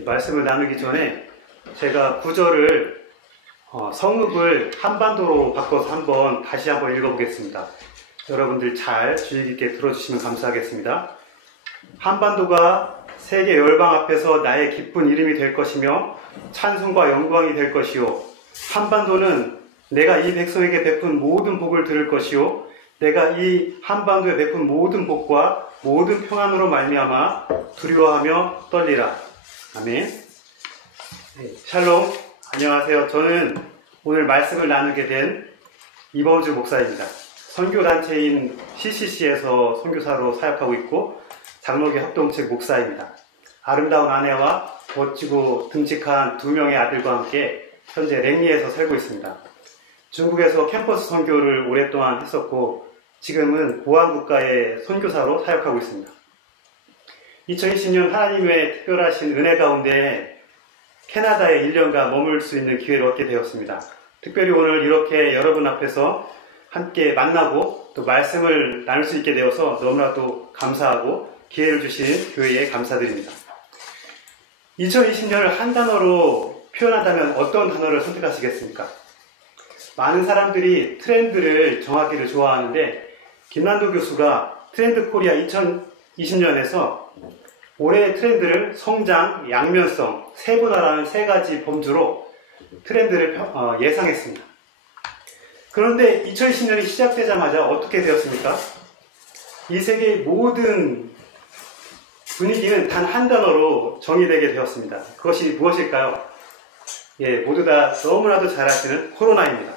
말씀을 나누기 전에 제가 구절을 성읍을 한반도로 바꿔서 다시 한번 읽어보겠습니다. 여러분들 잘 주의 깊게 들어주시면 감사하겠습니다. 한반도가 세계 열방 앞에서 나의 기쁜 이름이 될 것이며 찬송과 영광이 될 것이요, 한반도는 내가 이 백성에게 베푼 모든 복을 들을 것이요, 내가 이 한반도에 베푼 모든 복과 모든 평안으로 말미암아 두려워하며 떨리라. 아멘. 샬롬, 안녕하세요. 저는 오늘 말씀을 나누게 된 이범주 목사입니다. 선교단체인 CCC에서 선교사로 사역하고 있고 장로교 합동측 목사입니다. 아름다운 아내와 멋지고 듬직한 2명의 아들과 함께 현재 랭리에서 살고 있습니다. 중국에서 캠퍼스 선교를 오랫동안 했었고 지금은 보안국가의 선교사로 사역하고 있습니다. 2020년 하나님의 특별하신 은혜 가운데 캐나다에 1년간 머물 수 있는 기회를 얻게 되었습니다. 특별히 오늘 이렇게 여러분 앞에서 함께 만나고 또 말씀을 나눌 수 있게 되어서 너무나도 감사하고 기회를 주신 교회에 감사드립니다. 2020년을 한 단어로 표현한다면 어떤 단어를 선택하시겠습니까? 많은 사람들이 트렌드를 정하기를 좋아하는데 김난도 교수가 트렌드 코리아 2020년에서 올해의 트렌드를 성장, 양면성, 세분화라는 3가지 범주로 트렌드를 예상했습니다. 그런데 2020년이 시작되자마자 어떻게 되었습니까? 이 세계의 모든 분위기는 단 한 단어로 정의되게 되었습니다. 그것이 무엇일까요? 모두 다 너무나도 잘 아시는 코로나입니다.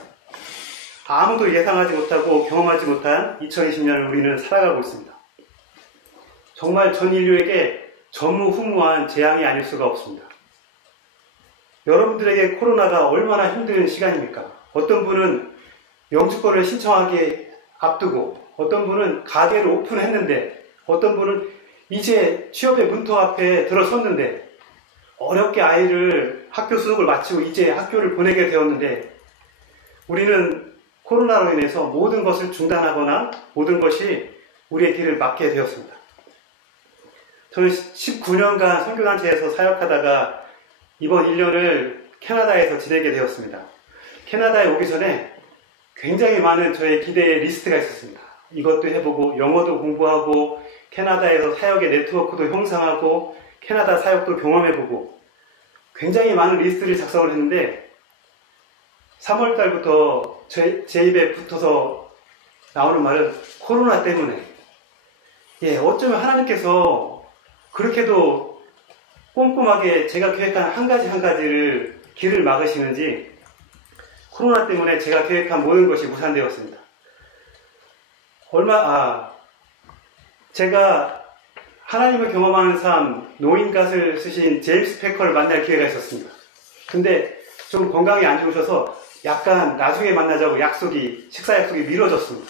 아무도 예상하지 못하고 경험하지 못한 2020년을 우리는 살아가고 있습니다. 정말 전 인류에게 전무후무한 재앙이 아닐 수가 없습니다. 여러분들에게 코로나가 얼마나 힘든 시간입니까? 어떤 분은 영주권을 신청하기 앞두고, 어떤 분은 가게를 오픈했는데, 어떤 분은 이제 취업의 문턱 앞에 들어섰는데, 어렵게 아이를 학교 수업을 마치고 이제 학교를 보내게 되었는데, 우리는 코로나로 인해서 모든 것을 중단하거나 모든 것이 우리의 길을 막게 되었습니다. 저는 19년간 선교단체에서 사역하다가 이번 1년을 캐나다에서 지내게 되었습니다. 캐나다에 오기 전에 굉장히 많은 저의 기대의 리스트가 있었습니다. 이것도 해보고 영어도 공부하고 캐나다에서 사역의 네트워크도 형성하고 캐나다 사역도 경험해보고 굉장히 많은 리스트를 작성을 했는데 3월달부터 제 입에 붙어서 나오는 말은 코로나 때문에, 어쩌면 하나님께서 그렇게도 꼼꼼하게 제가 계획한 한 가지를 길을 막으시는지 코로나 때문에 제가 계획한 모든 것이 무산되었습니다. 제가 하나님을 경험하는 삶, 노인갓을 쓰신 제임스 패커를 만날 기회가 있었습니다. 근데 좀 건강이 안 좋으셔서 약간 나중에 만나자고 식사 약속이 미뤄졌습니다.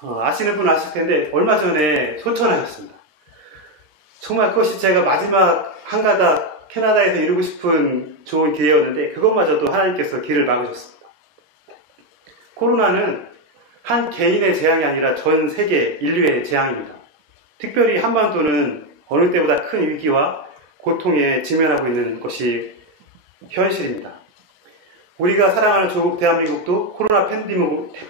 아시는 분 아실 텐데 얼마 전에 소천하셨습니다. 정말 그것이 제가 마지막 한 가닥 캐나다에서 이루고 싶은 좋은 기회였는데 그것마저도 하나님께서 길을 막으셨습니다. 코로나는 한 개인의 재앙이 아니라 전 세계 인류의 재앙입니다. 특별히 한반도는 어느 때보다 큰 위기와 고통에 직면하고 있는 것이 현실입니다. 우리가 사랑하는 조국 대한민국도 코로나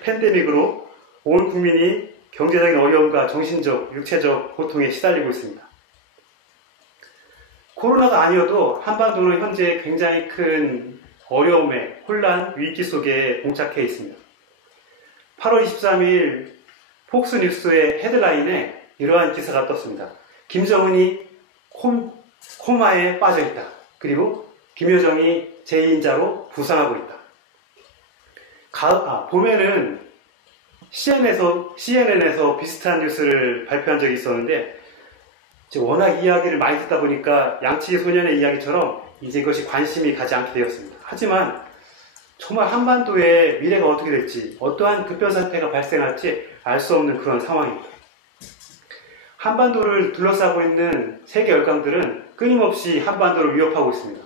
팬데믹으로 온 국민이 경제적인 어려움과 정신적, 육체적 고통에 시달리고 있습니다. 코로나가 아니어도 한반도는 현재 굉장히 큰 어려움에 혼란, 위기 속에 봉착해 있습니다. 8월 23일 폭스뉴스의 헤드라인에 이러한 기사가 떴습니다. 김정은이 코마에 빠져있다. 그리고 김여정이 제2인자로 부상하고 있다. 봄에는 CNN에서 비슷한 뉴스를 발표한 적이 있었는데 워낙 이야기를 많이 듣다 보니까 양치기 소년의 이야기처럼 이제 그것이 관심이 가지 않게 되었습니다. 하지만 정말 한반도의 미래가 어떻게 될지, 어떠한 급변사태가 발생할지 알 수 없는 그런 상황입니다. 한반도를 둘러싸고 있는 세계 열강들은 끊임없이 한반도를 위협하고 있습니다.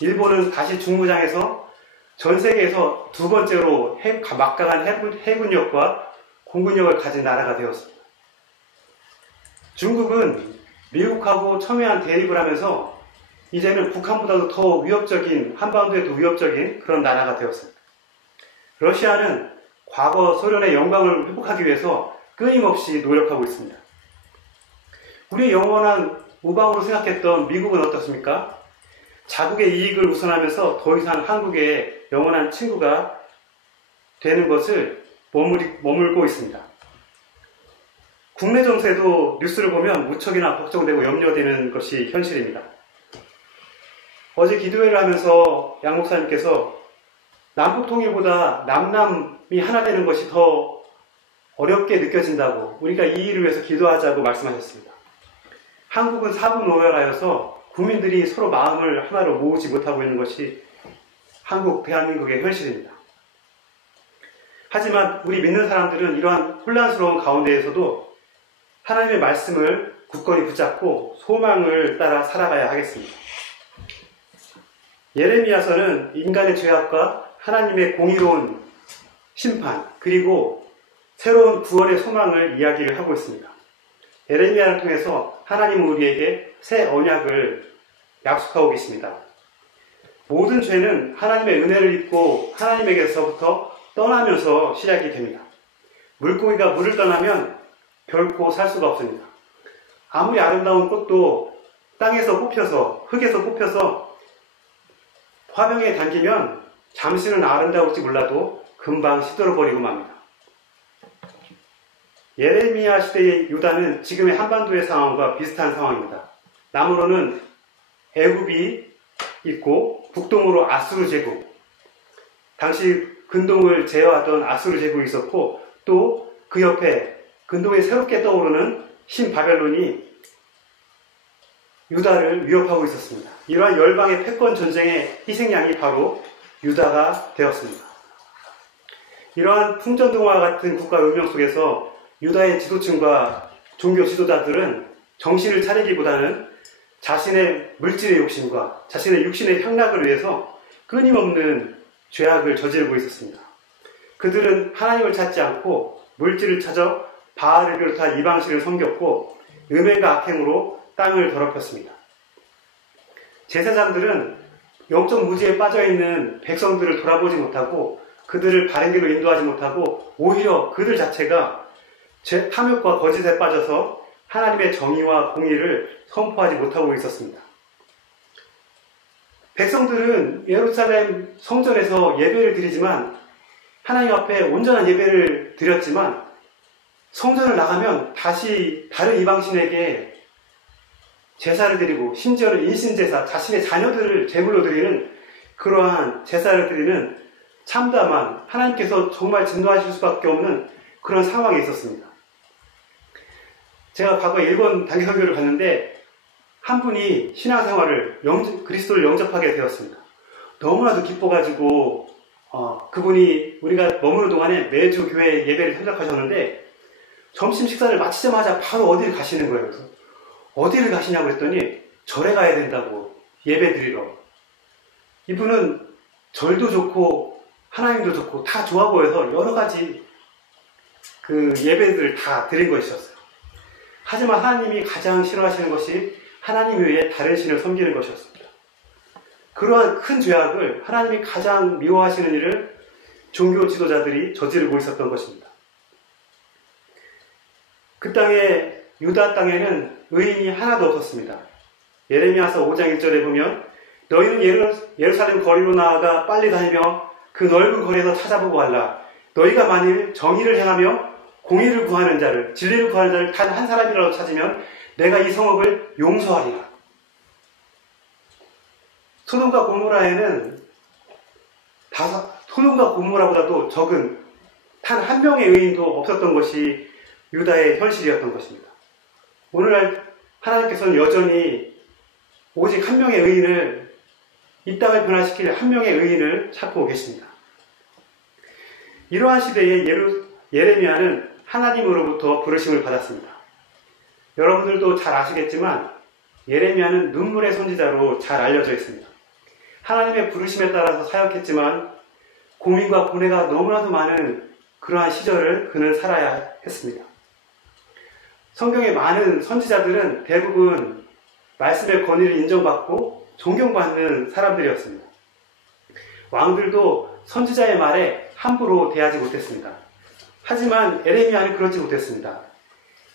일본은 다시 중무장에서 전 세계에서 2번째로 막강한 해군력과 공군력을 가진 나라가 되었습니다. 중국은 미국하고 첨예한 대립을 하면서 이제는 북한보다도 더 위협적인, 한반도에도 위협적인 그런 나라가 되었습니다. 러시아는 과거 소련의 영광을 회복하기 위해서 끊임없이 노력하고 있습니다. 우리의 영원한 우방으로 생각했던 미국은 어떻습니까? 자국의 이익을 우선하면서 더 이상 한국의 영원한 친구가 되는 것을 머물고 있습니다. 국내 정세도 뉴스를 보면 무척이나 걱정되고 염려되는 것이 현실입니다. 어제 기도회를 하면서 양 목사님께서 남북 통일보다 남남이 하나 되는 것이 더 어렵게 느껴진다고, 우리가 이 일을 위해서 기도하자고 말씀하셨습니다. 한국은 사분오열하여서 국민들이 서로 마음을 하나로 모으지 못하고 있는 것이 한국, 대한민국의 현실입니다. 하지만 우리 믿는 사람들은 이러한 혼란스러운 가운데에서도 하나님의 말씀을 굳건히 붙잡고 소망을 따라 살아가야 하겠습니다. 예레미야서는 인간의 죄악과 하나님의 공의로운 심판, 그리고 새로운 구원의 소망을 이야기를 하고 있습니다. 예레미야를 통해서 하나님은 우리에게 새 언약을 약속하고 계십니다. 모든 죄는 하나님의 은혜를 입고 하나님에게서부터 떠나면서 시작이 됩니다. 물고기가 물을 떠나면 결코 살 수가 없습니다. 아무리 아름다운 꽃도 땅에서 뽑혀서, 흙에서 뽑혀서 화병에 담기면 잠시는 아름다울지 몰라도 금방 시들어버리고 맙니다. 예레미야 시대의 유다는 지금의 한반도의 상황과 비슷한 상황입니다. 남으로는 애굽이 있고 북동으로 아수르 제국, 당시 근동을 제어하던 아수르 제국이 있었고, 또 그 옆에 근동에 새롭게 떠오르는 신바벨론이 유다를 위협하고 있었습니다. 이러한 열방의 패권 전쟁의 희생양이 바로 유다가 되었습니다. 이러한 풍전등화 같은 국가 운명 속에서 유다의 지도층과 종교 지도자들은 정신을 차리기보다는 자신의 물질의 욕심과 자신의 육신의 향락을 위해서 끊임없는 죄악을 저지르고 있었습니다. 그들은 하나님을 찾지 않고 물질을 찾아 바알을 비롯한 이방신을 섬겼고 음행과 악행으로 땅을 더럽혔습니다. 제사장들은 영적 무지에 빠져있는 백성들을 돌아보지 못하고 그들을 바른 길로 인도하지 못하고 오히려 그들 자체가 탐욕과 거짓에 빠져서 하나님의 정의와 공의를 선포하지 못하고 있었습니다. 백성들은 예루살렘 성전에서 예배를 드리지만, 하나님 앞에 온전한 예배를 드렸지만, 성전을 나가면 다시 다른 이방신에게 제사를 드리고, 심지어는 인신제사, 자신의 자녀들을 제물로 드리는 그러한 제사를 드리는 참담한, 하나님께서 정말 진노하실 수밖에 없는 그런 상황에 있었습니다. 제가 과거에 일본 단기 선교를 갔는데 한 분이 신앙생활을 그리스도를 영접하게 되었습니다. 너무나도 기뻐가지고 그분이 우리가 머무는 동안에 매주 교회 예배를 참석하셨는데 점심 식사를 마치자마자 바로 어디를 가시는 거예요. 그래서 어디를 가시냐고 했더니 절에 가야 된다고, 예배 드리러. 이분은 절도 좋고 하나님도 좋고 다 좋아 보여서 여러 가지 그 예배들을 다 드린 것이었어요. 하지만 하나님이 가장 싫어하시는 것이 하나님 외에 다른 신을 섬기는 것이었습니다. 그러한 큰 죄악을 하나님이 가장 미워하시는 일을 종교 지도자들이 저지르고 있었던 것입니다. 그 땅에, 유다 땅에는 의인이 하나도 없었습니다. 예레미야서 5장 1절에 보면 너희는 예루살렘 거리로 나아가 빨리 다니며 그 넓은 거리에서 찾아보고 하라. 너희가 만일 정의를 행하며 공의를 구하는 자를, 진리를 구하는 자를 단 한 사람이라도 찾으면 내가 이 성읍을 용서하리라. 소돔과 고모라에는 소돔과 고모라보다도 적은 단 한 명의 의인도 없었던 것이 유다의 현실이었던 것입니다. 오늘날 하나님께서는 여전히 오직 한 명의 의인을, 이 땅을 변화시킬 한 명의 의인을 찾고 계십니다. 이러한 시대에 예레미야는 하나님으로부터 부르심을 받았습니다. 여러분들도 잘 아시겠지만 예레미야는 눈물의 선지자로 잘 알려져 있습니다. 하나님의 부르심에 따라서 사역했지만 고민과 고뇌가 너무나도 많은 그러한 시절을 그는 살아야 했습니다. 성경의 많은 선지자들은 대부분 말씀의 권위를 인정받고 존경받는 사람들이었습니다. 왕들도 선지자의 말에 함부로 대하지 못했습니다. 하지만 에레미야는 그렇지 못했습니다.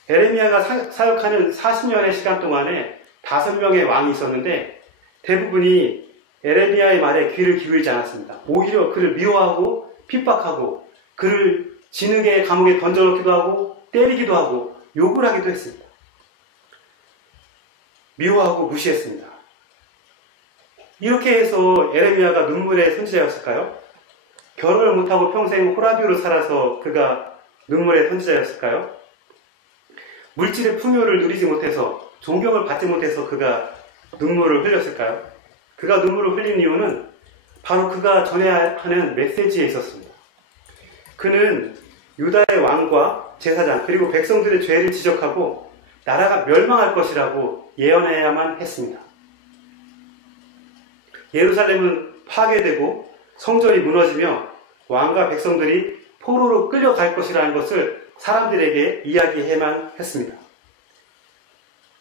에레미야가 사역하는 40년의 시간 동안에 5명의 왕이 있었는데 대부분이 에레미야의 말에 귀를 기울이지 않았습니다. 오히려 그를 미워하고 핍박하고 그를 진흙의 감옥에 던져놓기도 하고 때리기도 하고 욕을 하기도 했습니다. 미워하고 무시했습니다. 이렇게 해서 에레미야가 눈물의 선지자였을까요? 결혼을 못하고 평생 호라비로 살아서 그가 눈물의 선지자였을까요? 물질의 풍요를 누리지 못해서 존경을 받지 못해서 그가 눈물을 흘렸을까요? 그가 눈물을 흘린 이유는 바로 그가 전해야 하는 메시지에 있었습니다. 그는 유다의 왕과 제사장 그리고 백성들의 죄를 지적하고 나라가 멸망할 것이라고 예언해야만 했습니다. 예루살렘은 파괴되고 성전이 무너지며 왕과 백성들이 포로로 끌려갈 것이라는 것을 사람들에게 이야기해야만 했습니다.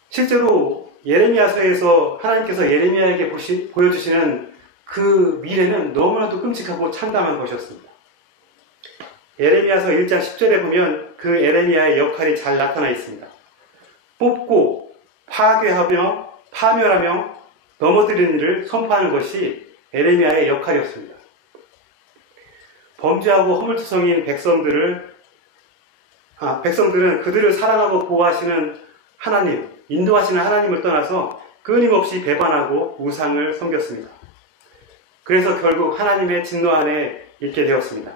실제로 예레미야서에서 하나님께서 예레미야에게 보여주시는 그 미래는 너무나도 끔찍하고 참담한 것이었습니다. 예레미야서 1장 10절에 보면 그 에레미야의 역할이 잘 나타나 있습니다. 뽑고 파괴하며 파멸하며 넘어뜨리는 일을 선포하는 것이 에레미야의 역할이었습니다. 범죄하고 허물투성이인 백성들은 그들을 사랑하고 보호하시는 하나님, 인도하시는 하나님을 떠나서 끊임없이 배반하고 우상을 섬겼습니다. 그래서 결국 하나님의 진노 안에 있게 되었습니다.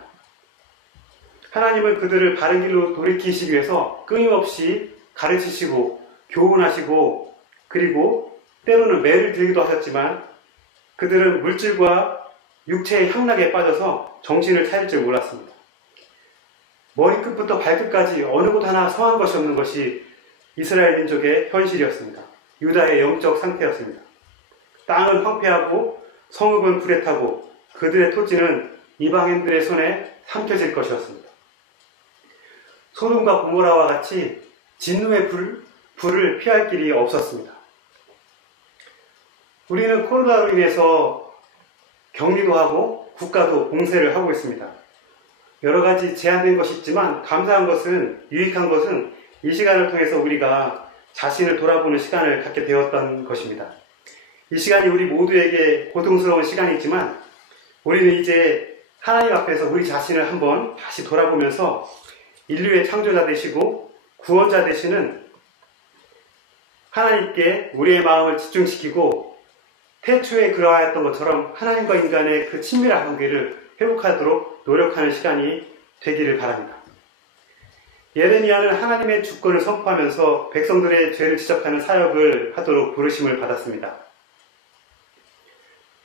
하나님은 그들을 바른 길로 돌이키시기 위해서 끊임없이 가르치시고 교훈하시고 그리고 때로는 매를 들기도 하셨지만 그들은 물질과 육체의 향락에 빠져서 정신을 차릴 줄 몰랐습니다. 머리끝부터 발끝까지 어느 곳 하나 성한 것이 없는 것이 이스라엘 민족의 현실이었습니다. 유다의 영적 상태였습니다. 땅은 황폐하고 성읍은 불에 타고 그들의 토지는 이방인들의 손에 삼켜질 것이었습니다. 소돔과 고모라와 같이 진노의 불을 피할 길이 없었습니다. 우리는 코로나로 인해서 격리도 하고 국가도 봉쇄를 하고 있습니다. 여러 가지 제한된 것이 있지만 감사한 것은, 유익한 것은 이 시간을 통해서 우리가 자신을 돌아보는 시간을 갖게 되었던 것입니다. 이 시간이 우리 모두에게 고통스러운 시간이지만 우리는 이제 하나님 앞에서 우리 자신을 한번 다시 돌아보면서 인류의 창조자 되시고 구원자 되시는 하나님께 우리의 마음을 집중시키고 태초에 그러하였던 것처럼 하나님과 인간의 그 친밀한 관계를 회복하도록 노력하는 시간이 되기를 바랍니다. 예레미야는 하나님의 주권을 선포하면서 백성들의 죄를 지적하는 사역을 하도록 부르심을 받았습니다.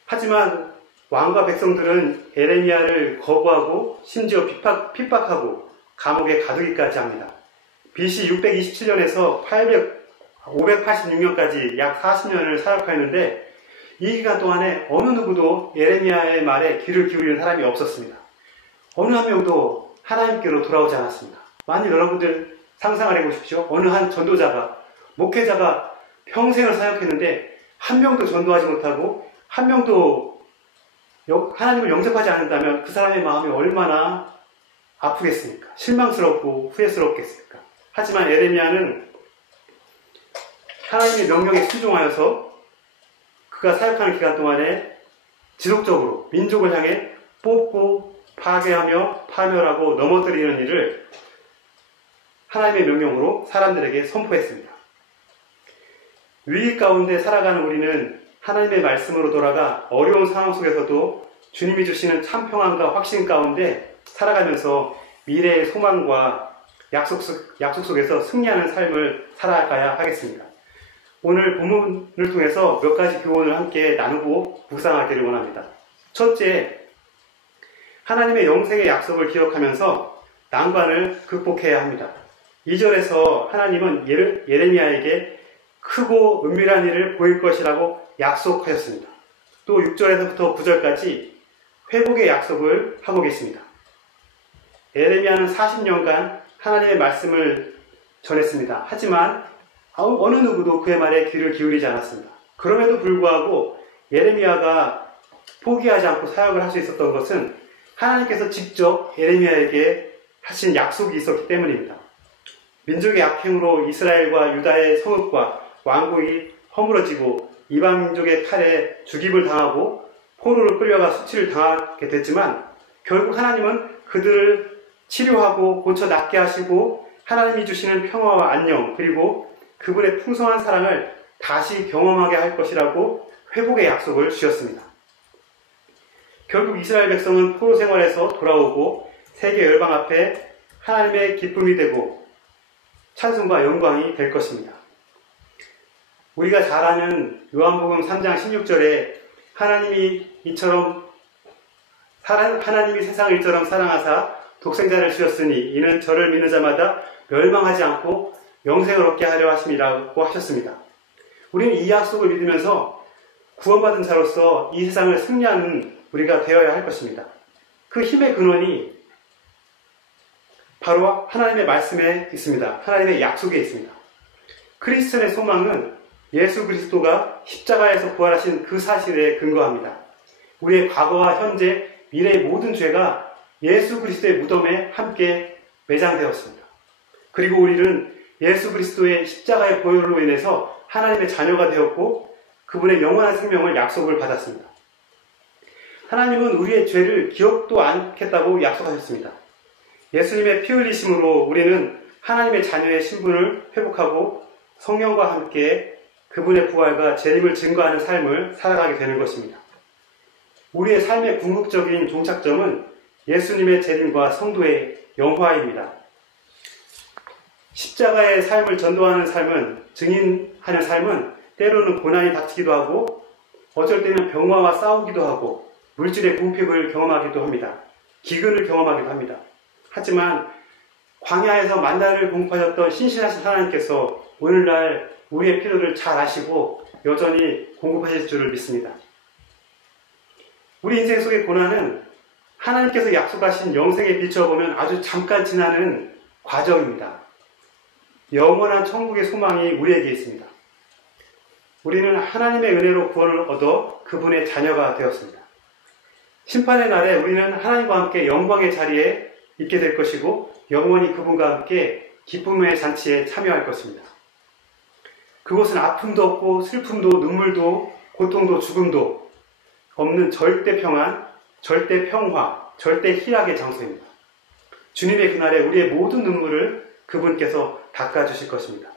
하지만 왕과 백성들은 예레미야를 거부하고 심지어 핍박하고 감옥에 가두기까지 합니다. BC 627년에서 586년까지 약 40년을 사역하였는데 이 기간 동안에 어느 누구도 예레미야의 말에 귀를 기울이는 사람이 없었습니다. 어느 한 명도 하나님께로 돌아오지 않았습니다. 만일 여러분들 상상을 해보십시오. 어느 한 전도자가, 목회자가 평생을 사역했는데 한 명도 전도하지 못하고 한 명도 하나님을 영접하지 않는다면 그 사람의 마음이 얼마나 아프겠습니까? 실망스럽고 후회스럽겠습니까? 하지만 예레미야는 하나님의 명령에 순종하여서 그가 사역하는 기간 동안에 지속적으로 민족을 향해 뽑고 파괴하며 파멸하고 넘어뜨리는 일을 하나님의 명령으로 사람들에게 선포했습니다. 위기 가운데 살아가는 우리는 하나님의 말씀으로 돌아가 어려운 상황 속에서도 주님이 주시는 참 평안과 확신 가운데 살아가면서 미래의 소망과 약속 속에서 승리하는 삶을 살아가야 하겠습니다. 오늘 본문을 통해서 몇 가지 교훈을 함께 나누고 묵상하기를 원합니다. 첫째, 하나님의 영생의 약속을 기억하면서 난관을 극복해야 합니다. 2절에서 하나님은 예레미야에게 크고 은밀한 일을 보일 것이라고 약속하셨습니다. 또 6절에서부터 9절까지 회복의 약속을 하고 계십니다. 예레미야는 40년간 하나님의 말씀을 전했습니다. 하지만 어느 누구도 그의 말에 귀를 기울이지 않았습니다. 그럼에도 불구하고 예레미야가 포기하지 않고 사역을 할 수 있었던 것은 하나님께서 직접 예레미야에게 하신 약속이 있었기 때문입니다. 민족의 악행으로 이스라엘과 유다의 성읍과 왕국이 허물어지고 이방 민족의 칼에 죽임을 당하고 포로로 끌려가 수치를 당하게 됐지만 결국 하나님은 그들을 치료하고 고쳐 낫게 하시고 하나님이 주시는 평화와 안녕 그리고 그분의 풍성한 사랑을 다시 경험하게 할 것이라고 회복의 약속을 주셨습니다. 결국 이스라엘 백성은 포로 생활에서 돌아오고 세계 열방 앞에 하나님의 기쁨이 되고 찬송과 영광이 될 것입니다. 우리가 잘 아는 요한복음 3장 16절에 하나님이 세상을 이처럼 사랑하사 독생자를 주셨으니 이는 저를 믿는 자마다 멸망하지 않고 영생을 얻게 하려 하심이라고 하셨습니다. 우리는 이 약속을 믿으면서 구원받은 자로서 이 세상을 승리하는 우리가 되어야 할 것입니다. 그 힘의 근원이 바로 하나님의 말씀에 있습니다. 하나님의 약속에 있습니다. 크리스천의 소망은 예수 그리스도가 십자가에서 부활하신 그 사실에 근거합니다. 우리의 과거와 현재, 미래의 모든 죄가 예수 그리스도의 무덤에 함께 매장되었습니다. 그리고 우리는 예수 그리스도의 십자가의 보혈로 인해서 하나님의 자녀가 되었고 그분의 영원한 생명을 약속을 받았습니다. 하나님은 우리의 죄를 기억도 않겠다고 약속하셨습니다. 예수님의 피 흘리심으로 우리는 하나님의 자녀의 신분을 회복하고 성령과 함께 그분의 부활과 재림을 증거하는 삶을 살아가게 되는 것입니다. 우리의 삶의 궁극적인 종착점은 예수님의 재림과 성도의 영화입니다. 십자가의 삶을 전도하는 삶은, 증인하는 삶은 때로는 고난이 닥치기도 하고 어쩔 때는 병화와 싸우기도 하고 물질의 궁핍을 경험하기도 합니다. 기근을 경험하기도 합니다. 하지만 광야에서 만나를 공급하셨던 신실하신 하나님께서 오늘날 우리의 필요를 잘 아시고 여전히 공급하실 줄을 믿습니다. 우리 인생 속의 고난은 하나님께서 약속하신 영생에 비춰보면 아주 잠깐 지나는 과정입니다. 영원한 천국의 소망이 우리에게 있습니다. 우리는 하나님의 은혜로 구원을 얻어 그분의 자녀가 되었습니다. 심판의 날에 우리는 하나님과 함께 영광의 자리에 있게 될 것이고 영원히 그분과 함께 기쁨의 잔치에 참여할 것입니다. 그곳은 아픔도 없고 슬픔도 눈물도 고통도 죽음도 없는 절대 평안, 절대 평화, 절대 희락의 장소입니다. 주님의 그날에 우리의 모든 눈물을 그분께서 닦아주실 것입니다.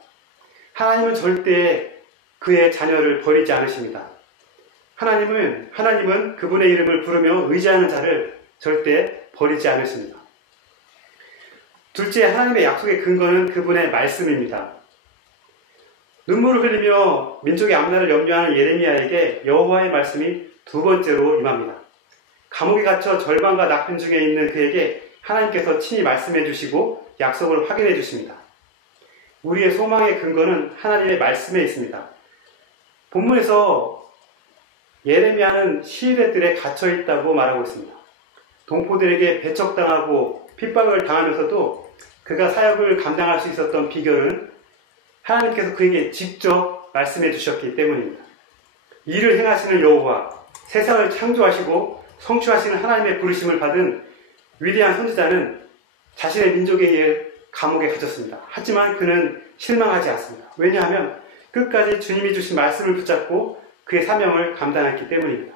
하나님은 절대 그의 자녀를 버리지 않으십니다. 하나님은 그분의 이름을 부르며 의지하는 자를 절대 버리지 않으십니다. 둘째, 하나님의 약속의 근거는 그분의 말씀입니다. 눈물을 흘리며 민족의 앞날을 염려하는 예레미야에게 여호와의 말씀이 두 번째로 임합니다. 감옥에 갇혀 절망과 낙심 중에 있는 그에게 하나님께서 친히 말씀해 주시고 약속을 확인해 주십니다. 우리의 소망의 근거는 하나님의 말씀에 있습니다. 본문에서 예레미야는 시위대들에 갇혀 있다고 말하고 있습니다. 동포들에게 배척당하고 핍박을 당하면서도 그가 사역을 감당할 수 있었던 비결은 하나님께서 그에게 직접 말씀해 주셨기 때문입니다. 이를 행하시는 여호와, 세상을 창조하시고 성취하시는 하나님의 부르심을 받은 위대한 선지자는 자신의 민족에 의해 감옥에 갇혔습니다. 하지만 그는 실망하지 않습니다. 왜냐하면 끝까지 주님이 주신 말씀을 붙잡고 그의 사명을 감당했기 때문입니다.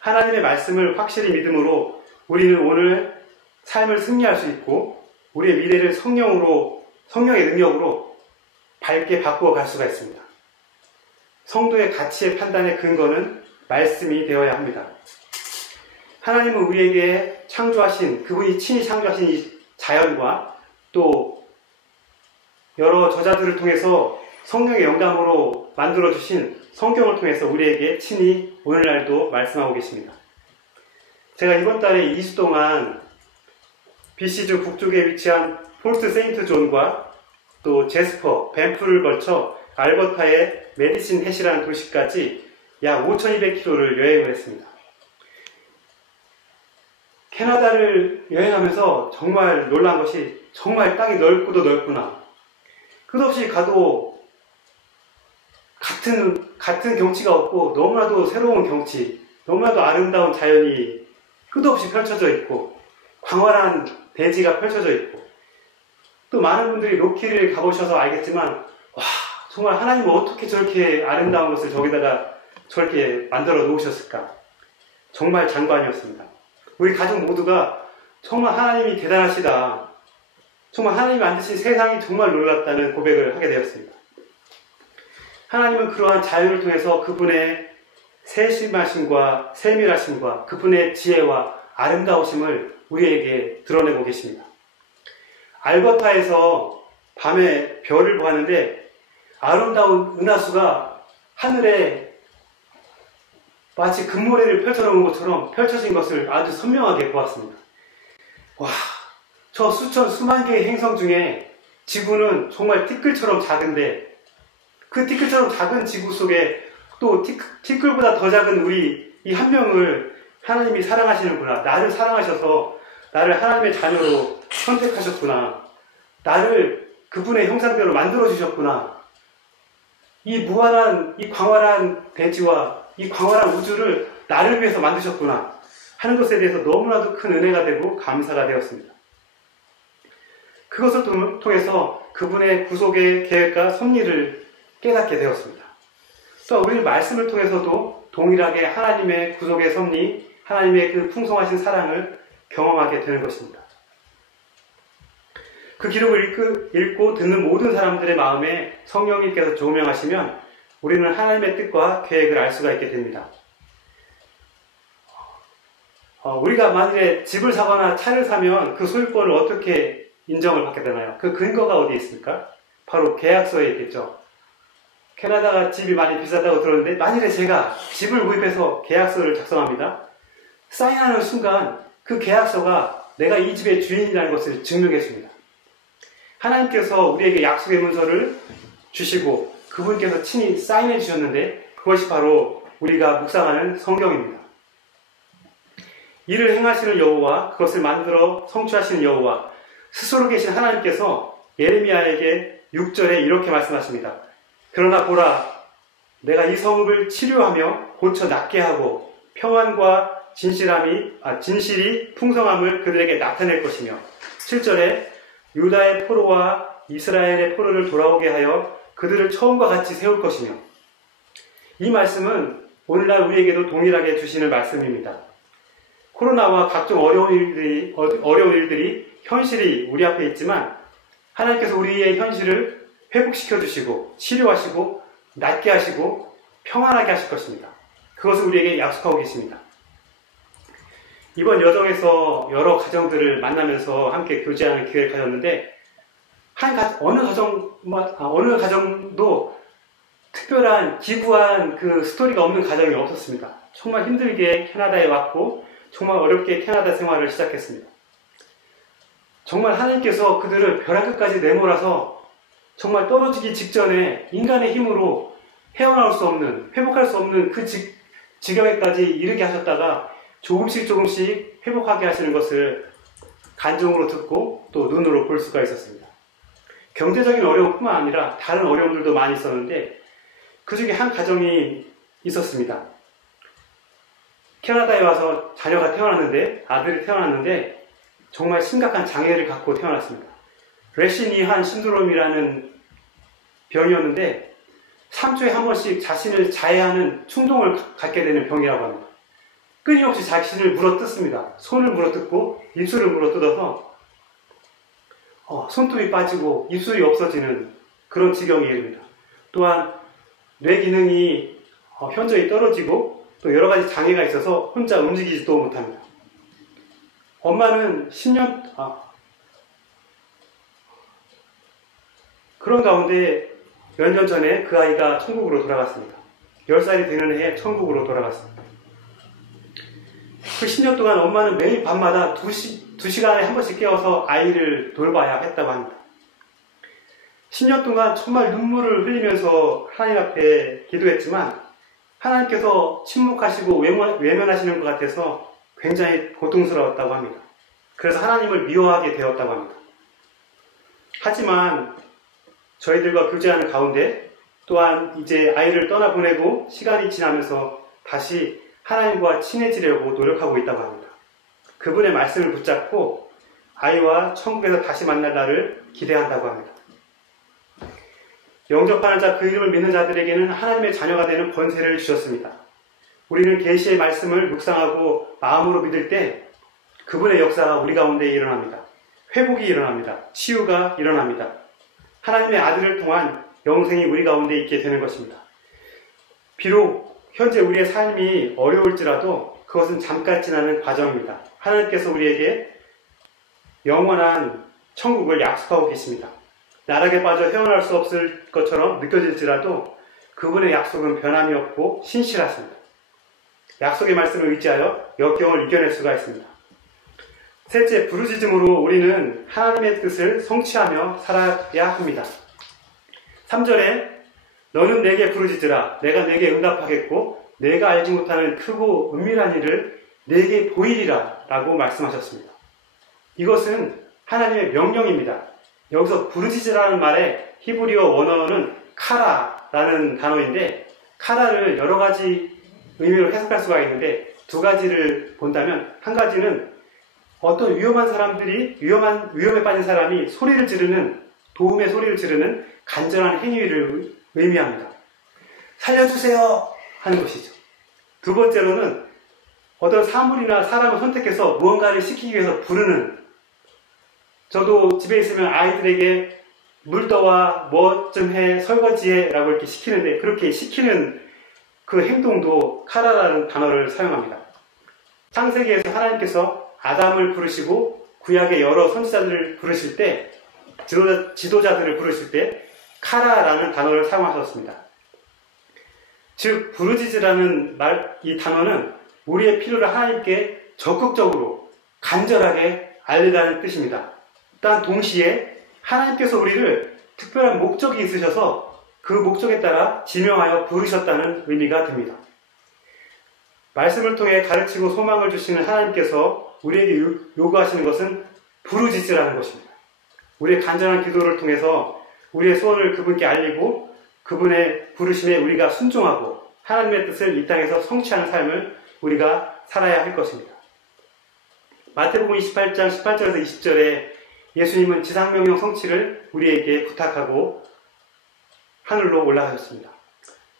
하나님의 말씀을 확실히 믿음으로 우리는 오늘 삶을 승리할 수 있고 우리의 미래를 성령의 능력으로 밝게 바꾸어 갈 수가 있습니다. 성도의 가치의 판단의 근거는 말씀이 되어야 합니다. 하나님은 우리에게 그분이 친히 창조하신 이 자연과 또 여러 저자들을 통해서 성령의 영감으로 만들어주신 성경을 통해서 우리에게 친히 오늘날도 말씀하고 계십니다. 제가 이번 달에 2주 동안 BC주 북쪽에 위치한 폴트 세인트 존과 또 제스퍼, 밴프를 걸쳐 알버타의 메디신 햇이라는 도시까지 약 5,200km를 여행을 했습니다. 캐나다를 여행하면서 정말 놀란 것이 정말 땅이 넓구나. 끝없이 가도 같은 경치가 없고 너무나도 새로운 경치, 너무나도 아름다운 자연이 끝없이 펼쳐져 있고 광활한 대지가 펼쳐져 있고 또 많은 분들이 로키를 가보셔서 알겠지만 와 정말 하나님은 어떻게 저렇게 아름다운 것을 저기다가 저렇게 만들어 놓으셨을까. 정말 장관이었습니다. 우리 가족 모두가 정말 하나님이 대단하시다. 정말 하나님이 만드신 세상이 정말 놀랍다는 고백을 하게 되었습니다. 하나님은 그러한 자연을 통해서 그분의 세심하심과 세밀하심과 그분의 지혜와 아름다우심을 우리에게 드러내고 계십니다. 알버타에서 밤에 별을 보았는데 아름다운 은하수가 하늘에 마치 금모래를 펼쳐놓은 것처럼 펼쳐진 것을 아주 선명하게 보았습니다. 와, 저 수만 개의 행성 중에 지구는 정말 티끌처럼 작은데 그 티끌처럼 작은 지구 속에 또 티끌보다 더 작은 우리 이 한 명을 하나님이 사랑하시는구나. 나를 사랑하셔서 나를 하나님의 자녀로 선택하셨구나. 나를 그분의 형상대로 만들어주셨구나. 이 무한한, 이 광활한 대지와 이 광활한 우주를 나를 위해서 만드셨구나 하는 것에 대해서 너무나도 큰 은혜가 되고 감사가 되었습니다. 그것을 통해서 그분의 구속의 계획과 섭리를 깨닫게 되었습니다. 또 우리 말씀을 통해서도 동일하게 하나님의 구속의 섭리, 하나님의 그 풍성하신 사랑을 경험하게 되는 것입니다. 그 기록을 읽고 듣는 모든 사람들의 마음에 성령님께서 조명하시면 우리는 하나님의 뜻과 계획을 알 수가 있게 됩니다. 우리가 만일에 집을 사거나 차를 사면 그 소유권을 어떻게 인정을 받게 되나요? 그 근거가 어디에 있습니까? 바로 계약서에 있겠죠. 캐나다가 집이 많이 비싸다고 들었는데 만일에 제가 집을 구입해서 계약서를 작성합니다. 사인하는 순간 그 계약서가 내가 이 집의 주인이라는 것을 증명했습니다. 하나님께서 우리에게 약속의 문서를 주시고 그분께서 친히 사인해 주셨는데 그것이 바로 우리가 묵상하는 성경입니다. 이를 행하시는 여호와, 그것을 만들어 성취하시는 여호와, 스스로 계신 하나님께서 예레미야에게 6절에 이렇게 말씀하십니다. 그러나 보라, 내가 이 성읍을 치료하며 고쳐 낫게 하고 평안과 진실이 풍성함을 그들에게 나타낼 것이며 7절에 유다의 포로와 이스라엘의 포로를 돌아오게 하여 그들을 처음과 같이 세울 것이며, 이 말씀은 오늘날 우리에게도 동일하게 주시는 말씀입니다. 코로나와 각종 어려운 일들이 현실이 우리 앞에 있지만 하나님께서 우리의 현실을 회복시켜 주시고 치료하시고 낫게 하시고 평안하게 하실 것입니다. 그것을 우리에게 약속하고 계십니다. 이번 여정에서 여러 가정들을 만나면서 함께 교제하는 기회를 가졌는데 어느 가정도 특별한 기구한 그 스토리가 없는 가정이 없었습니다. 정말 힘들게 캐나다에 왔고 정말 어렵게 캐나다 생활을 시작했습니다. 정말 하나님께서 그들을 벼랑 끝까지 내몰아서 정말 떨어지기 직전에 인간의 힘으로 헤어나올 수 없는, 회복할 수 없는 그 지경에까지 이르게 하셨다가 조금씩 회복하게 하시는 것을 간증으로 듣고 또 눈으로 볼 수가 있었습니다. 경제적인 어려움뿐만 아니라 다른 어려움들도 많이 있었는데 그 중에 한 가정이 있었습니다. 캐나다에 와서 자녀가 태어났는데, 아들이 태어났는데 정말 심각한 장애를 갖고 태어났습니다. 레시니한 신드롬이라는 병이었는데 3초에 한 번씩 자신을 자해하는 충동을 갖게 되는 병이라고 합니다. 끊임없이 자신을 물어뜯습니다. 손을 물어뜯고 입술을 물어뜯어서 손톱이 빠지고 입술이 없어지는 그런 지경에 이릅니다. 또한 뇌 기능이 현저히 떨어지고 또 여러 가지 장애가 있어서 혼자 움직이지도 못합니다. 엄마는 그런 가운데 몇 년 전에 그 아이가 천국으로 돌아갔습니다. 10살이 되는 해에 천국으로 돌아갔습니다. 그 10년 동안 엄마는 매일 밤마다 2시간에 한 번씩 깨워서 아이를 돌봐야 했다고 합니다. 10년 동안 정말 눈물을 흘리면서 하나님 앞에 기도했지만 하나님께서 침묵하시고 외면하시는 것 같아서 굉장히 고통스러웠다고 합니다. 그래서 하나님을 미워하게 되었다고 합니다. 하지만 저희들과 교제하는 가운데 또한 이제 아이를 떠나보내고 시간이 지나면서 다시 하나님과 친해지려고 노력하고 있다고 합니다. 그분의 말씀을 붙잡고 아이와 천국에서 다시 만날 날을 기대한다고 합니다. 영접하는 자, 그 이름을 믿는 자들에게는 하나님의 자녀가 되는 권세를 주셨습니다. 우리는 계시의 말씀을 묵상하고 마음으로 믿을 때 그분의 역사가 우리 가운데 일어납니다. 회복이 일어납니다. 치유가 일어납니다. 하나님의 아들을 통한 영생이 우리 가운데 있게 되는 것입니다. 비록 현재 우리의 삶이 어려울지라도 그것은 잠깐 지나는 과정입니다. 하나님께서 우리에게 영원한 천국을 약속하고 계십니다. 나락에 빠져 헤어날 수 없을 것처럼 느껴질지라도 그분의 약속은 변함이 없고 신실하십니다. 약속의 말씀을 의지하여 역경을 이겨낼 수가 있습니다. 셋째, 부르짖음으로 우리는 하나님의 뜻을 성취하며 살아야 합니다. 3절에 너는 내게 부르짖으라 내가 내게 응답하겠고 내가 알지 못하는 크고 은밀한 일을 내게 보이리라 라고 말씀하셨습니다. 이것은 하나님의 명령입니다. 여기서 부르짖으라는 말의 히브리어 원어는 카라라는 단어인데 카라를 여러 가지 의미로 해석할 수가 있는데 두 가지를 본다면 한 가지는 어떤 위험한 사람들이 위험에 빠진 사람이 소리를 지르는 도움의 소리를 지르는 간절한 행위를 의미합니다. 살려주세요 하는 것이죠. 두 번째로는 어떤 사물이나 사람을 선택해서 무언가를 시키기 위해서 부르는 저도 집에 있으면 아이들에게 물 떠와 뭐 좀 해 설거지해 라고 이렇게 시키는데 그렇게 시키는 그 행동도 카라라는 단어를 사용합니다. 창세기에서 하나님께서 아담을 부르시고 구약의 여러 선지자들을 부르실 때 지도자들을 부르실 때 카라라는 단어를 사용하셨습니다. 즉 부르짖으라는 이 단어는 우리의 필요를 하나님께 적극적으로 간절하게 알리라는 뜻입니다. 또한 동시에 하나님께서 우리를 특별한 목적이 있으셔서 그 목적에 따라 지명하여 부르셨다는 의미가 됩니다. 말씀을 통해 가르치고 소망을 주시는 하나님께서 우리에게 요구하시는 것은 부르짖으라는 것입니다. 우리의 간절한 기도를 통해서 우리의 소원을 그분께 알리고 그분의 부르심에 우리가 순종하고 하나님의 뜻을 이 땅에서 성취하는 삶을 우리가 살아야 할 것입니다. 마태복음 28장 18절에서 20절에 예수님은 지상명령 성취를 우리에게 부탁하고 하늘로 올라가셨습니다.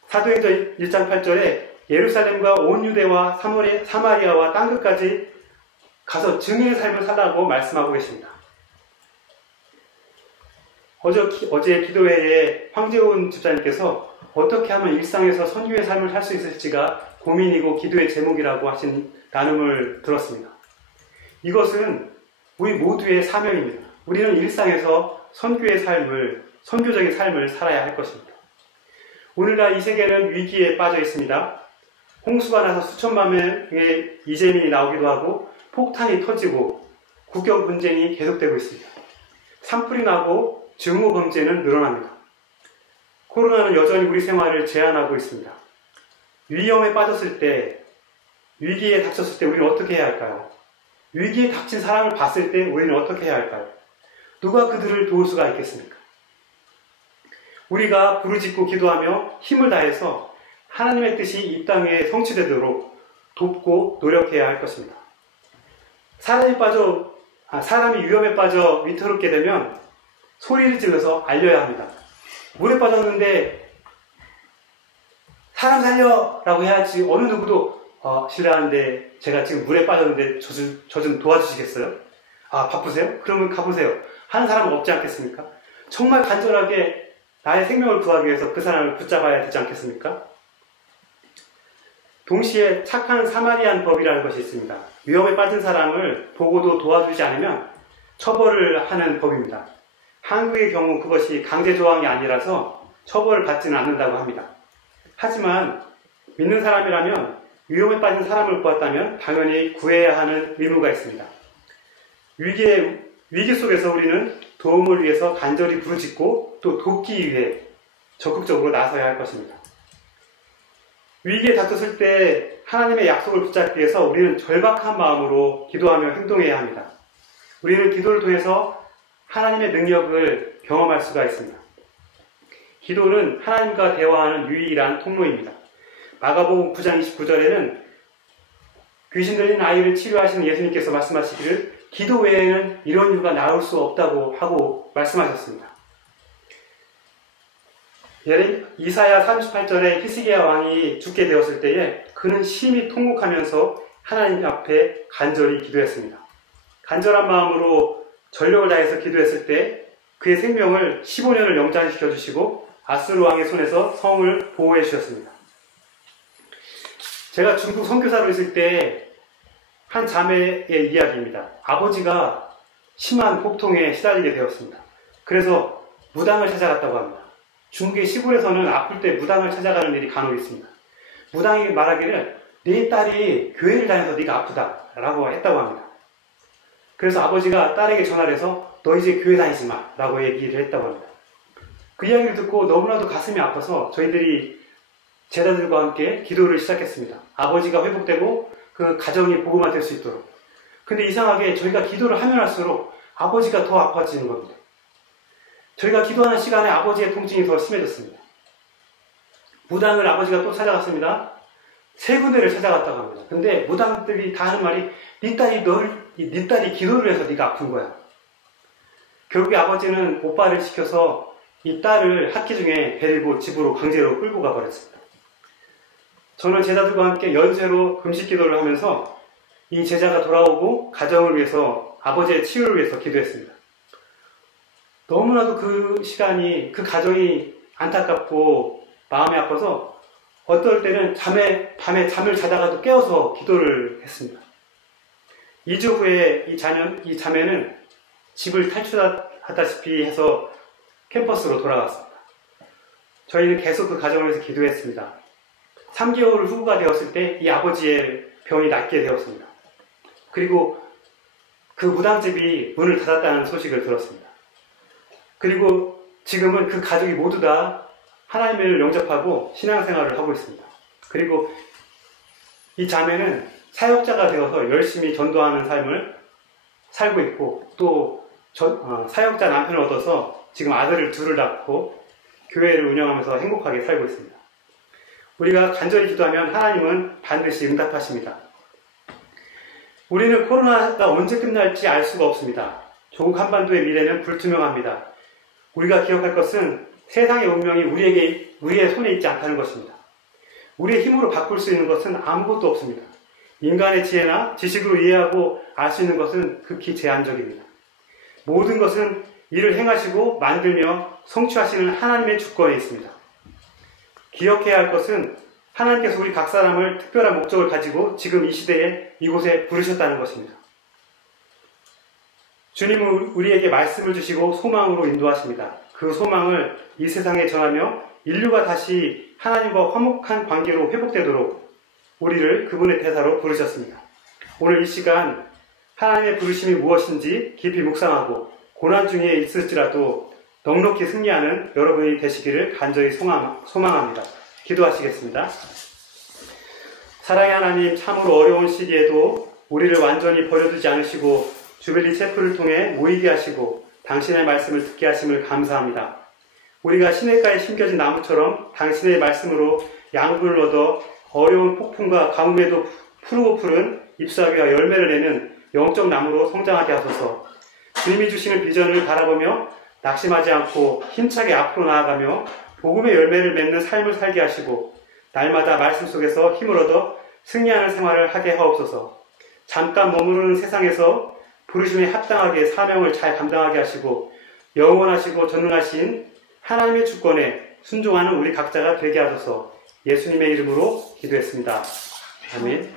사도행전 1장 8절에 예루살렘과 온 유대와 사마리아와 땅끝까지 가서 증인의 삶을 살라고 말씀하고 계십니다. 어제 기도회에 황재훈 집사님께서 어떻게 하면 일상에서 선교의 삶을 살 수 있을지가 고민이고 기도의 제목이라고 하신 나눔을 들었습니다. 이것은 우리 모두의 사명입니다. 우리는 일상에서 선교적인 삶을 살아야 할 것입니다. 오늘날 이 세계는 위기에 빠져 있습니다. 홍수가 나서 수천만 명의 이재민이 나오기도 하고 폭탄이 터지고 국경 분쟁이 계속되고 있습니다. 산불이 나고 증오 범죄는 늘어납니다. 코로나는 여전히 우리 생활을 제한하고 있습니다. 위험에 빠졌을 때, 위기에 닥쳤을 때 우리는 어떻게 해야 할까요? 위기에 닥친 사람을 봤을 때 우리는 어떻게 해야 할까요? 누가 그들을 도울 수가 있겠습니까? 우리가 부르짖고 기도하며 힘을 다해서 하나님의 뜻이 이 땅에 성취되도록 돕고 노력해야 할 것입니다. 사람이 위험에 빠져 위태롭게 되면 소리를 질러서 알려야 합니다. 물에 빠졌는데 사람 살려! 라고 해야지 어느 누구도 실례하는데 제가 지금 물에 빠졌는데 저 좀 도와주시겠어요? 아 바쁘세요? 그러면 가보세요. 하는 사람은 없지 않겠습니까? 정말 간절하게 나의 생명을 구하기 위해서 그 사람을 붙잡아야 되지 않겠습니까? 동시에 착한 사마리안 법이라는 것이 있습니다. 위험에 빠진 사람을 보고도 도와주지 않으면 처벌을 하는 법입니다. 한국의 경우 그것이 강제조항이 아니라서 처벌을 받지는 않는다고 합니다. 하지만 믿는 사람이라면 위험에 빠진 사람을 보았다면 당연히 구해야 하는 의무가 있습니다. 위기 속에서 우리는 도움을 위해서 간절히 부르짖고 또 돕기 위해 적극적으로 나서야 할 것입니다. 위기에 닥쳤을 때 하나님의 약속을 붙잡기 위해서 우리는 절박한 마음으로 기도하며 행동해야 합니다. 우리는 기도를 통해서 하나님의 능력을 경험할 수가 있습니다. 기도는 하나님과 대화하는 유일한 통로입니다. 마가복음 9장 29절에는 귀신 들린 아이를 치료하시는 예수님께서 말씀하시기를 기도 외에는 이런 일가 나올 수 없다고 하고 말씀하셨습니다. 이사야 38절에 히스기야 왕이 죽게 되었을 때에 그는 심히 통곡하면서 하나님 앞에 간절히 기도했습니다. 간절한 마음으로 전력을 다해서 기도했을 때 그의 생명을 15년을 영장시켜 주시고 아스루 왕의 손에서 성을 보호해 주셨습니다. 제가 중국 선교사로 있을 때 한 자매의 이야기입니다. 아버지가 심한 복통에 시달리게 되었습니다. 그래서 무당을 찾아갔다고 합니다. 중국의 시골에서는 아플 때 무당을 찾아가는 일이 간혹 있습니다. 무당이 말하기를 네 딸이 교회를 다녀서 네가 아프다 라고 했다고 합니다. 그래서 아버지가 딸에게 전화를 해서 너 이제 교회 다니지 마 라고 얘기를 했다고 합니다. 그 이야기를 듣고 너무나도 가슴이 아파서 저희들이 제자들과 함께 기도를 시작했습니다. 아버지가 회복되고 그 가정이 복음화 될 수 있도록. 근데 이상하게 저희가 기도를 하면 할수록 아버지가 더 아파지는 겁니다. 저희가 기도하는 시간에 아버지의 통증이 더 심해졌습니다. 무당을 아버지가 또 찾아갔습니다. 3군데를 찾아갔다고 합니다. 근데 무당들이 다 하는 말이 네 딸이 기도를 해서 네가 아픈 거야. 결국에 아버지는 오빠를 시켜서 이 딸을 학기 중에 데리고 집으로 강제로 끌고 가버렸습니다. 저는 제자들과 함께 연세로 금식 기도를 하면서 이 제자가 돌아오고 가정을 위해서 아버지의 치유를 위해서 기도했습니다. 너무나도 그 시간이 그 안타깝고 마음이 아파서 어떨 때는 밤에 잠을 자다가도 깨어서 기도를 했습니다. 2주 후에 이 자매는 집을 탈출하다시피 해서 캠퍼스로 돌아갔습니다. 저희는 계속 그 가정을 위해서 기도했습니다. 3개월 후가 되었을 때 이 아버지의 병이 낫게 되었습니다. 그리고 그 무당집이 문을 닫았다는 소식을 들었습니다. 그리고 지금은 그 가족이 모두 다 하나님을 영접하고 신앙생활을 하고 있습니다. 그리고 이 자매는 사역자가 되어서 열심히 전도하는 삶을 살고 있고 또 사역자 남편을 얻어서 지금 아들을 둘을 낳고 교회를 운영하면서 행복하게 살고 있습니다. 우리가 간절히 기도하면 하나님은 반드시 응답하십니다. 우리는 코로나가 언제 끝날지 알 수가 없습니다. 조국 한반도의 미래는 불투명합니다. 우리가 기억할 것은 세상의 운명이 우리의 손에 있지 않다는 것입니다. 우리의 힘으로 바꿀 수 있는 것은 아무것도 없습니다. 인간의 지혜나 지식으로 이해하고 알 수 있는 것은 극히 제한적입니다. 모든 것은 이를 행하시고 만들며 성취하시는 하나님의 주권에 있습니다. 기억해야 할 것은 하나님께서 우리 각 사람을 특별한 목적을 가지고 지금 이 시대에 이곳에 부르셨다는 것입니다. 주님은 우리에게 말씀을 주시고 소망으로 인도하십니다. 그 소망을 이 세상에 전하며 인류가 다시 하나님과 화목한 관계로 회복되도록 우리를 그분의 대사로 부르셨습니다. 오늘 이 시간 하나님의 부르심이 무엇인지 깊이 묵상하고 고난 중에 있을지라도 넉넉히 승리하는 여러분이 되시기를 간절히 소망합니다. 기도하시겠습니다. 사랑의 하나님, 참으로 어려운 시기에도 우리를 완전히 버려두지 않으시고 주빌리 체프를 통해 모이게 하시고 당신의 말씀을 듣게 하심을 감사합니다. 우리가 시냇가에 심겨진 나무처럼 당신의 말씀으로 양분을 얻어 어려운 폭풍과 가뭄에도 푸르고 푸른 잎사귀와 열매를 내는 영적 나무로 성장하게 하소서. 주님이 주시는 비전을 바라보며 낙심하지 않고 힘차게 앞으로 나아가며 복음의 열매를 맺는 삶을 살게 하시고 날마다 말씀 속에서 힘을 얻어 승리하는 생활을 하게 하옵소서. 잠깐 머무르는 세상에서 부르심에 합당하게 사명을 잘 감당하게 하시고 영원하시고 전능하신 하나님의 주권에 순종하는 우리 각자가 되게 하소서. 예수님의 이름으로 기도했습니다. 아멘.